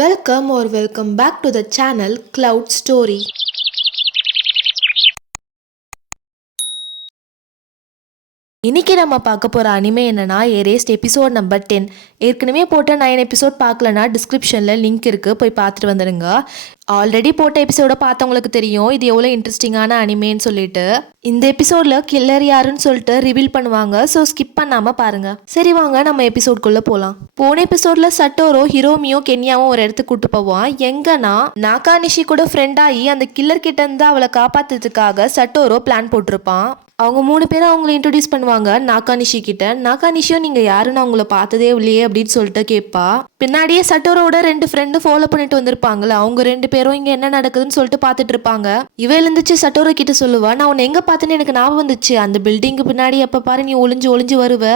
Welcome back to the channel Cloud Story. இன்னைக்கு நம்ம பார்க்க போகிற அனிமே என்னன்னா எரேஸ்ட் எபிசோட் நம்பர் 10. ஏற்கனவே போட்ட 9 எபிசோட் பார்க்கலனா டிஸ்கிரிப்ஷனில் லிங்க் இருக்குது, போய் பார்த்துட்டு வந்துடுங்க. ஆல்ரெடி போட்ட எபிசோட பார்த்தவங்களுக்கு தெரியும் இது எவ்வளோ இன்ட்ரெஸ்டிங்கான அனிமேன்னு சொல்லிட்டு. இந்த எபிசோடில் கில்லர் யாருன்னு சொல்லிட்டு ரிவீல் பண்ணுவாங்க, ஸோ ஸ்கிப் பண்ணாமல் பாருங்கள். சரி வாங்க நம்ம எபிசோட்குள்ளே போகலாம். போன எபிசோடில் சட்டோரோ ஹிரோமியும் கென்யாவும் ஒரு இடத்துக்கு கூட்டு போவான். எங்கன்னா நாகானிஷி கூட ஃப்ரெண்ட் ஆகி அந்த கில்லர் கிட்ட இருந்து அவளை காப்பாற்றுறதுக்காக சட்டோரோ பிளான் போட்டிருப்பான். அவங்க 3 பேரும் அவங்களை இன்ட்ரடியூஸ் பண்ணுவாங்க நாகானிஷி கிட்ட. நாகானிஷியும் நீங்க யாருன்னு அவங்கள பார்த்ததே இல்லையே அப்படின்னு சொல்லிட்டு கேட்பா. பின்னாடியே சட்டோரோட 2 ஃப்ரெண்டு ஃபாலோ பண்ணிட்டு வந்திருப்பாங்களே, அவங்க 2 பேரும் இங்க என்ன நடக்குதுன்னு சொல்லிட்டு பார்த்துட்டு இருப்பாங்க. இவ எழுந்துச்சு சட்டோரோ கிட்ட சொல்லுவா, நான் உன்னை எங்க பார்த்தேன்னு எனக்கு ஞாபகம் வந்துச்சு, அந்த பில்டிங்கு பின்னாடி எப்ப பாரு நீ ஒளிஞ்சு வருவ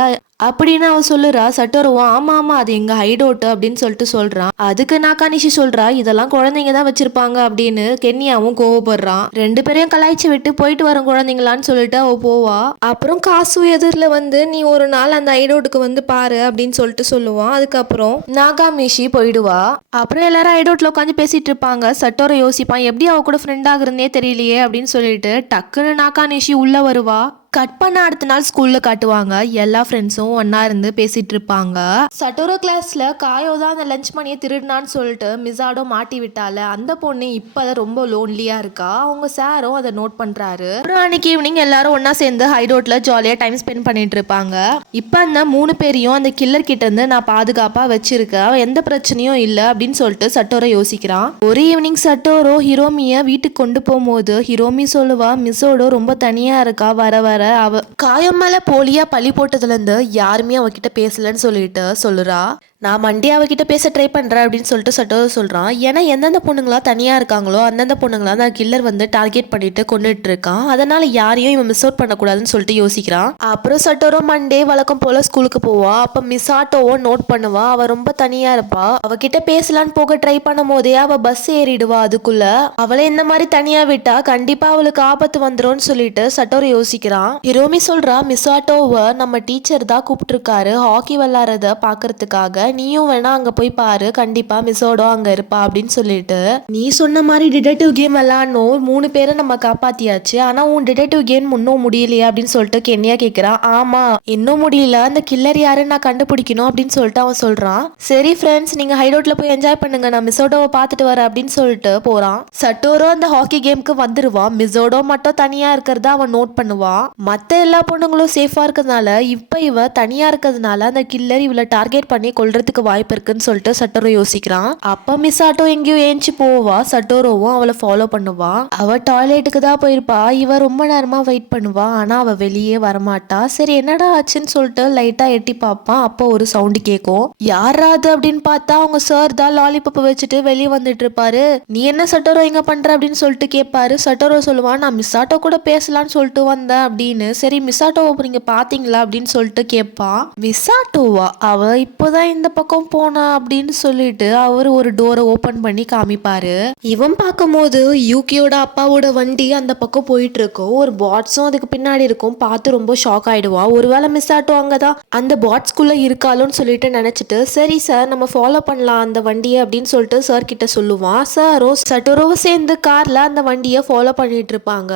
அப்படின்னு அவ சொல்லுறா. சட்டோருவா ஆமா அது எங்க ஹைடோட்டு அப்படின்னு சொல்லிட்டு சொல்றான். அதுக்கு நாகானிஷி சொல்றா, இதெல்லாம் குழந்தைங்க தான் வச்சிருப்பாங்க அப்படின்னு. கென்யாவும் கோவப்படுறான். 2 பேரையும் கலாய்ச்சி விட்டு போயிட்டு வரும் குழந்தைங்களான்னு சொல்லிட்டு அவ போவா. அப்புறம் காசு எதிரில் வந்து நீ ஒரு நாள் அந்த ஹைடோட்டுக்கு வந்து பாரு அப்படின்னு சொல்லிட்டு சொல்லுவான். அதுக்கப்புறம் நாகாமிஷி போயிடுவா. அப்புறம் எல்லாரும் ஹைடோட்ல உட்காந்து பேசிட்டு இருப்பாங்க. சட்டோரை யோசிப்பான், எப்படி அவ கூட ஃப்ரெண்ட் ஆகுறதுனே தெரியலையே அப்படின்னு சொல்லிட்டு டக்குன்னு நாகானிஷி உள்ள வருவா. கட் பண்ண அடுத்த நாள் ஸ்கூல்ல காட்டுவாங்க. எல்லா ஃப்ரெண்ட்ஸும் ஒன்னா இருந்து பேசிட்டு இருப்பாங்க. சட்டோரோ கிளாஸ்ல காயோ தான் அந்த லஞ்ச் மணியை திருடினான்னு சொல்லிட்டு மிசாடோ மாட்டி விட்டால, அந்த பொண்ணு இப்பதான் ரொம்ப லோன்லியா இருக்கா. அவங்க சாரும் அதை நோட் பண்றாரு. அப்புறம் அன்னைக்கு ஈவினிங் எல்லாரும் ஒன்னா சேர்ந்து ஹைடோட்ல ஜாலியா டைம் ஸ்பெண்ட் பண்ணிட்டு இருப்பாங்க. இப்ப அந்த 3 பேரையும் அந்த கில்லர் கிட்ட இருந்து நான் பாதுகாப்பா வச்சிருக்கேன், எந்த பிரச்சனையும் இல்ல அப்படின்னு சொல்லிட்டு சட்டோரோ யோசிக்கிறான். ஒரு ஈவினிங் சட்டோரோ ஹிரோமிய வீட்டுக்கு கொண்டு போகும்போது ஹிரோமி சொல்லுவா, மிஸோடோ ரொம்ப தனியா இருக்கா, வர அவ காயம் மேல போலியா பழி போட்டதுல இருந்து யாருமே அவகிட்ட பேசலன்னு சொல்லிட்டு சொல்லுறா. நான் மண்டே அவகிட்ட பேச ட்ரை பண்றேன் அப்படின்னு சொல்லிட்டு சட்டோரோ சொல்றான். ஏன்னா எந்தெந்த பொண்ணுங்களா தனியா இருக்காங்களோ அந்தந்த பொண்ணுங்களா அந்த கில்லர் வந்து டார்கெட் பண்ணிட்டு கொண்டுட்டு இருக்கான், அதனால யாரையும் இவன் மிஸ் அவுட் பண்ணக்கூடாதுன்னு சொல்லிட்டு யோசிக்கிறான். அப்புறம் சட்டோரோ மண்டே வழக்கம் போல ஸ்கூலுக்கு போவா. அப்ப மிஸ் ஆட்டோவோ நோட் பண்ணுவா. அவ ரொம்ப தனியா இருப்பா. அவகிட்ட பேசலான்னு போக ட்ரை பண்ணும் போதே அவ பஸ் ஏறிடுவா. அதுக்குள்ள அவளை இந்த மாதிரி தனியா விட்டா கண்டிப்பா அவளுக்கு ஆபத்து வந்துரும்னு சொல்லிட்டு சட்டோரோ யோசிக்கிறான். ஹிரோமி சொல்றா, மிஸ் ஆட்டோவை நம்ம டீச்சர் தான் கூப்பிட்டுருக்காரு ஹாக்கி விளையாடுறத பாக்குறதுக்காக, நீயும் வேணா அங்க போய் பாரு, கண்டிப்பா மிஸ்ஸோட அங்க இருப்பா அப்படின்னு சொல்லிட்டு. நீ சொன்ன மாதிரி டிடெக்டிவ் கேம் விளையாடணும், 3 பேரை நம்ம காப்பாத்தியாச்சு, ஆனா உன் டிடெக்டிவ் கேம் இன்னும் முடியலையா அப்படின்னு சொல்லிட்டு கென்யா கேக்குறா. ஆமா இன்னும் முடியல, அந்த கில்லர் யாருன்னு நான் கண்டுபிடிக்கணும் அப்படின்னு சொல்லிட்டு அவன் சொல்றான். சரி ஃப்ரெண்ட்ஸ் நீங்க ஹைடவுட்ல போய் என்ஜாய் பண்ணுங்க, நான் மிஸ்ஸோடோவை பார்த்துட்டு வரேன் அப்படின்னு சொல்லிட்டு போறான். சட்டோரோ அந்த ஹாக்கி கேமுக்கு வந்துருவான். மிஸ்ஸோடோ மட்டும் தனியா இருக்கிறத அவன் நோட் பண்ணுவான். மத்த எல்லா பொண்ணுங்களும் சேஃபா இருக்கிறதுனால இப்ப இவ தனியா இருக்கிறதுனால அந்த கில்லர் இவளை டார்கெட் பண்ணி கொல்றதுக்கு வாய்ப்பு இருக்குன்னு சொல்லிட்டு சட்டோரோ யோசிக்கிறான். அப்ப மிஸ் ஆட்டோ எங்கேயோ ஏஞ்சி போவா. சட்டோரோவும் அவளை ஃபாலோ பண்ணுவா. அவ டாய்லெட்டுக்கு தான் போயிருப்பா. இவ ரொம்ப நேரமா வெயிட் பண்ணுவா, ஆனா அவ வெளியே வரமாட்டா. சரி என்னடா ஆச்சுன்னு சொல்லிட்டு லைட்டா எட்டி பார்ப்பான். அப்போ ஒரு சவுண்ட் கேட்கும். யாராது அப்படின்னு பார்த்தா அவங்க சார் தான் லாலிபப் வச்சுட்டு வெளியே வந்துட்டு இருப்பாரு. நீ என்ன சட்டோரோ எங்க பண்ற அப்படின்னு சொல்லிட்டு கேட்பாரு. சட்டோரோ சொல்லுவான், நான் மிஸ் ஆட்டோ கூட பேசலான்னு சொல்லிட்டு வந்தேன் அப்படின்னு. சரி மிஸ் ஆட்டோவை நீங்க பாத்தீங்களா அப்படின்னு சொல்லிட்டு கேட்பான். மிஸ் ஆட்டோவா, அவ இப்போதான் இந்த பக்கம் போனா அப்படின்னு சொல்லிட்டு அவர் ஒரு டோரை ஓபன் பண்ணி காமிப்பாரு. இவன் பார்க்கும்போது யூகியோட அப்பாவோட வண்டி அந்த பக்கம் போயிட்டு இருக்கும். ஒரு பாட்ஸும் அதுக்கு பின்னாடி இருக்கும். பார்த்து ரொம்ப ஷாக் ஆயிடுவான். ஒருவேளை மிஸ் ஆட்டோ அங்கதான் அந்த பாட்ஸ்குள்ள இருக்காளோன்னு சொல்லிட்டு நினைச்சிட்டு, சரி சார் நம்ம ஃபாலோ பண்ணலாம் அந்த வண்டியை அப்படின்னு சொல்லிட்டு சார் கிட்ட சொல்லுவான். சாரோ சட்டோரோவை சேர்ந்து கார்ல அந்த வண்டியை ஃபாலோ பண்ணிட்டு இருப்பாங்க.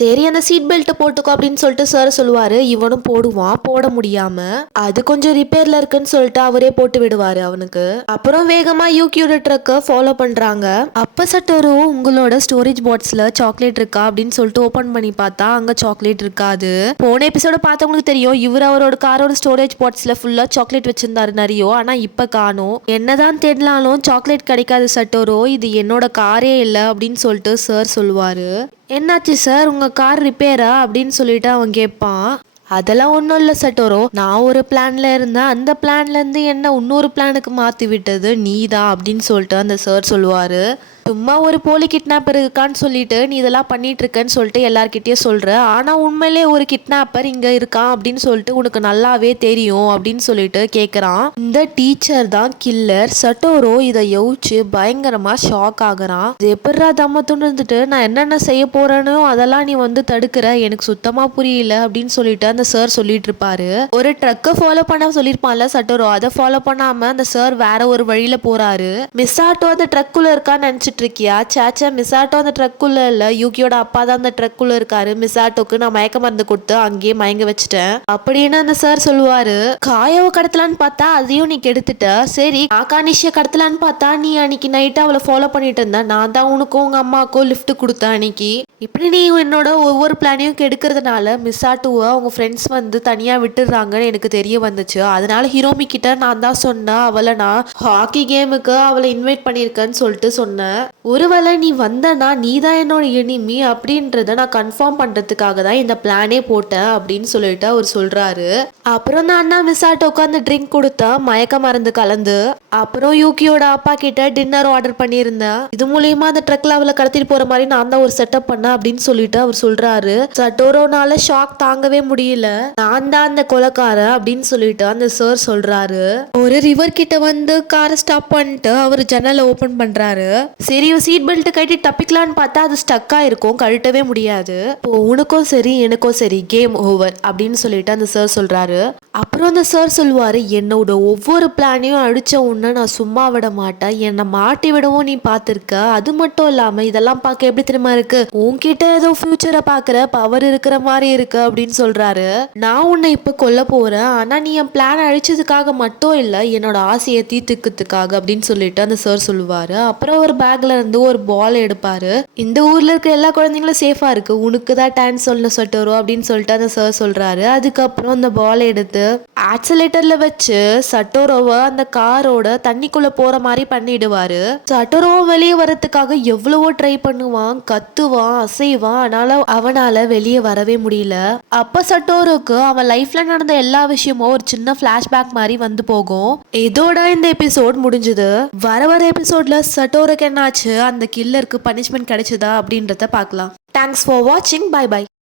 சரி அந்த சீட் பெல்ட் போட்டுக்கோ அப்படின்னு சொல்லிட்டு சார் சொல்லுவாரு. இவனும் போடுவான். போட முடியாம அது கொஞ்சம் ரிப்பேர்ல இருக்குன்னு சொல்லிட்டு அவரே போட்டு விடுவாரு அவனுக்கு. அப்புறம் வேகமா யூகியோட ட்ரக்க ஃபாலோ பண்றாங்க. அப்ப சட்டோரோ உங்களோட ஸ்டோரேஜ் பாக்ஸ்ல சாக்லேட் இருக்கா அப்படின்னு சொல்லிட்டு ஓபன் பண்ணி பார்த்தா அங்க சாக்லேட் இருக்காது. போன எபிசோட பார்த்தவங்களுக்கு தெரியும், இவர் அவரோட காரோட ஸ்டோரேஜ் பாக்ஸ்ல ஃபுல்லா சாக்லேட் வச்சிருந்தாரு நிறைய. ஆனா இப்ப காணோம். என்னதான் தேடலாலும் சாக்லேட் கிடைக்காது சட்டோரோ. இது என்னோட காரே இல்லை அப்படின்னு சொல்லிட்டு சார் சொல்லுவாரு. என்னாச்சு சார் உங்க கார் ரிப்பேரா அப்படின்னு சொல்லிட்டு அவன் கேட்பான். அதெல்லாம் ஒன்றும் இல்லை சட்டோரோ, நான் ஒரு பிளான்ல இருந்தேன், அந்த பிளான்ல இருந்து என்ன இன்னொரு பிளானுக்கு மாற்றி விட்டது நீ தான் அப்படின்னு சொல்லிட்டு அந்த சார் சொல்லுவாரு. சும்மா ஒரு போலி கிட்னாப்பர் இருக்கான்னு சொல்லிட்டு நீ இதெல்லாம் பண்ணிட்டு இருக்கன்னு சொல்லிட்டு எல்லார்கிட்டயும் சொல்ற. ஆனா உண்மையிலே ஒரு கிட்னாப்பர் இங்க இருக்கான் அப்படின்னு சொல்லிட்டு உனக்கு நல்லாவே தெரியும் அப்படின்னு சொல்லிட்டு கேக்குறான். இந்த டீச்சர் தான் கில்லர். சட்டோரோ இதை யோசிச்சு பயங்கரமா ஷாக் ஆகுறான். இது எப்படிரா தம்மத்துன்னு இருந்துட்டு நான் என்னென்ன செய்ய போறேனோ அதெல்லாம் நீ வந்து தடுக்கிற, எனக்கு சுத்தமா புரியல அப்படின்னு சொல்லிட்டு அந்த சார் சொல்லிட்டு இருப்பாரு. ஒரு ட்ரக்கை ஃபாலோ பண்ண சொல்லியிருப்பான்ல சட்டோரோ, அதை ஃபாலோ பண்ணாம அந்த சார் வேற ஒரு வழியில போறாரு. மிசாட்டோ அந்த ட்ரக்குள்ள இருக்கான்னு நினைச்சிட்டு இருக்கியா? சேச்சா, மிசாட்டோ அந்த ட்ரக்குள்ள இல்ல, யூகியோட அப்பா தான் அந்த ட்ரக்குள்ள இருக்காரு. மிசாட்டோக்கு நான் மயக்க மருந்து கொடுத்து அங்கேயே மயங்க வச்சுட்டேன் அப்படின்னு அந்த சார் சொல்லுவாரு. காயாவை கடத்தலான்னு பார்த்தா அதையும் நீ கெடுத்துட்ட. சரி, ஆகானிஷிய கடத்தலான்னு பார்த்தா நீ அன்னைக்கு நைட்டு அவளை ஃபாலோ பண்ணிட்டு இருந்த. நான் தான் உனக்கும் உங்க அம்மாவுக்கும் லிஃப்ட் கொடுத்தேன் அன்னைக்கு. இப்படி நீ என்னோட ஒவ்வொரு பிளானையும் கெடுக்கிறதுனால மிசாட்டுவை அவங்க ஃப்ரெண்ட்ஸ் வந்து தனியா விட்டுடுறாங்கன்னு எனக்கு தெரிய வந்துச்சு. அதனால ஹீரோமி கிட்ட நான் தான் சொன்னேன் அவளை நான் ஹாக்கி கேமுக்கு அவளை இன்வைட் பண்ணியிருக்கேன்னு சொல்லிட்டு சொன்னேன். ஒருவேளை நீ வந்தனா நீ தான் என்னோட எனிமி அப்படின்றத நான் கன்ஃபார்ம் பண்றதுக்காக தான் இந்த பிளானே போட்டேன் அப்படின்னு சொல்லிட்டு அவர் சொல்றாரு. அப்புறம் நான் அண்ணா மிசாட்டோ உட்காந்து ட்ரிங்க் கொடுத்தேன் மயக்க மருந்து கலந்து. அப்புறம் யூகியோட அப்பா கிட்ட டின்னர் ஆர்டர் பண்ணியிருந்தேன். இது மூலியமா அந்த ட்ரக்ல அவளை கடத்திட்டு போற மாதிரி நான் தான் ஒரு செட்டப் பண்ணேன் அப்படின்னு சொல்லிட்டு அவர் சொல்றாரு. சட்டோரோனால ஷாக் தாங்கவே முடியல. நான் தான் அந்த கொலைக்காரன் அப்படின்னு சொல்லிட்டு அந்த சார் சொல்றாரு. ஒரு ரிவர் கிட்ட வந்து காரை ஸ்டாப் பண்ணிட்டு அவர் ஜன்னலை ஓபன் பண்றாரு. சரி சீட் பெல்ட் கட்டி தப்பிக்கலான்னு பார்த்தா அது ஸ்டக்கா இருக்கும், கழட்டவே முடியாது. இப்போ உனக்கும் சரி எனக்கும் சரி கேம் ஓவர் அப்படின்னு சொல்லிட்டு அந்த சார் சொல்றாரு. அப்புறம் அந்த சார் சொல்லுவாரு, என்னோட ஒவ்வொரு பிளானையும் அடிச்ச உன்னை நான் சும்மா விட மாட்டேன், என்னை மாட்டி விடவும் நீ பார்த்துருக்க. அது மட்டும் இல்லாம இதெல்லாம் பார்க்க எப்படி தெரியுமா இருக்கு, உன்கிட்ட ஏதோ ஃபியூச்சரை பார்க்குற பவர் இருக்கிற மாதிரி இருக்கு அப்படின்னு சொல்றாரு. நான் உன்னை இப்ப கொல்ல போறேன், ஆனா நீ என் பிளான் அழிச்சதுக்காக மட்டும் இல்ல, என்னோட ஆசையை தீர்த்துக்கிறதுக்காக அப்படின்னு சொல்லிட்டு அந்த சார் சொல்லுவாரு. அப்புறம் ஒரு பேக்ல இருந்து ஒரு பால் எடுப்பாரு. இந்த ஊர்ல இருக்க எல்லா குழந்தைங்களும் சேஃபா இருக்கு, உனக்கு தான் டான்ஸ் சொல்ல சட்டோரோ அப்படின்னு சொல்லிட்டு அந்த சார் சொல்றாரு. அதுக்கப்புறம் அந்த பால் எடுத்து ஆக்சிலேட்டர்ல வச்சு சட்டோரோவை அந்த காரோட தண்ணிக்குள்ள போற மாதிரி பண்ணிடுவாரு. சட்டோரோவை வெளியே வரதுக்காக எவ்வளவோ ட்ரை பண்ணுவான், கத்துவான், அசைவான், ஆனால அவனால வெளியே வரவே முடியல. அப்ப சட்டோரோக்கு அவன் லைஃப்ல நடந்த எல்லா விஷயமும் ஒரு சின்ன பிளாஷ்பேக் மாதிரி வந்து போகும். இதோட இந்த எபிசோட் முடிஞ்சது. வர எபிசோட்ல சட்டோருக்கு என்னாச்சு, அந்த கில்லருக்கு பனிஷ்மெண்ட் கிடைச்சதா அப்படின்றத பார்க்கலாம். தேங்க்ஸ் ஃபார் வாட்சிங். Bye by.